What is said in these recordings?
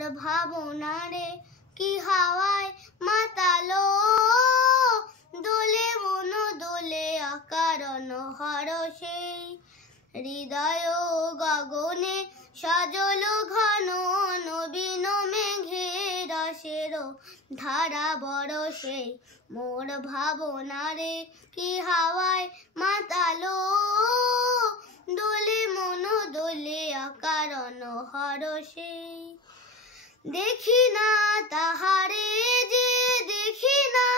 মোর ভাবনারে কি হাওয়ায় মাতালো, দোলে মন দোলে অকারণ হরষে। হৃদয় গগনে সজল ঘন নবীন মেঘের রসের ধারা বরষে। মোর ভাবনারে কি হাওয়ায় মাতালো, দোলে মন দোলে অকারণ হরষে। দেখি না তাহারে যে দেখি না,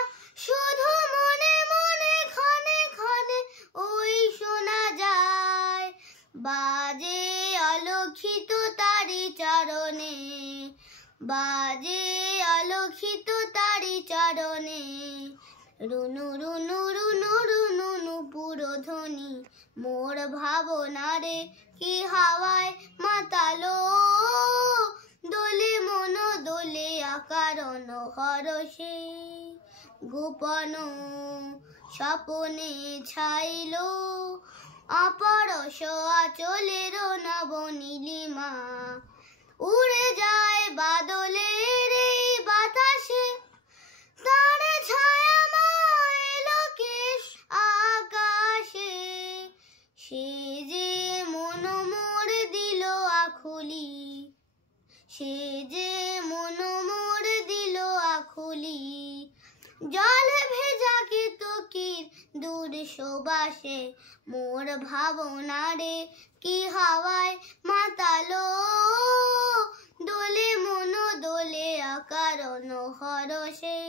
শুধু মনে মনে ক্ষণে ক্ষণে ওই শোনা যায়। বাজে অলক্ষিত তারি চরণে, বাজে অলক্ষিত তারি চরণে। রুনু রুনু রুনু রুনু নুপুর ধ্বনি, মোর ভাবনারে কি হাওয়ায় মাতালো, দোলে মন দোলে অকারণ হরষে। গোপন স্বপনে ছাইল অপরশ আঁচলের নব নীলিমা। উড়ে যায় বাদলের এই বাতাসে, তার ছায়া মাইল কেশ আকাশে। সে যে মন মোর দিল আখুলি, সে যে মন মোর দিল আখুলি। জল ভেজা কেতকীর দূর সুবাসে, মোর ভাবনারে কি হাওয়ায় মাতালো, দোলে মন দোলে অকারণ হরষে।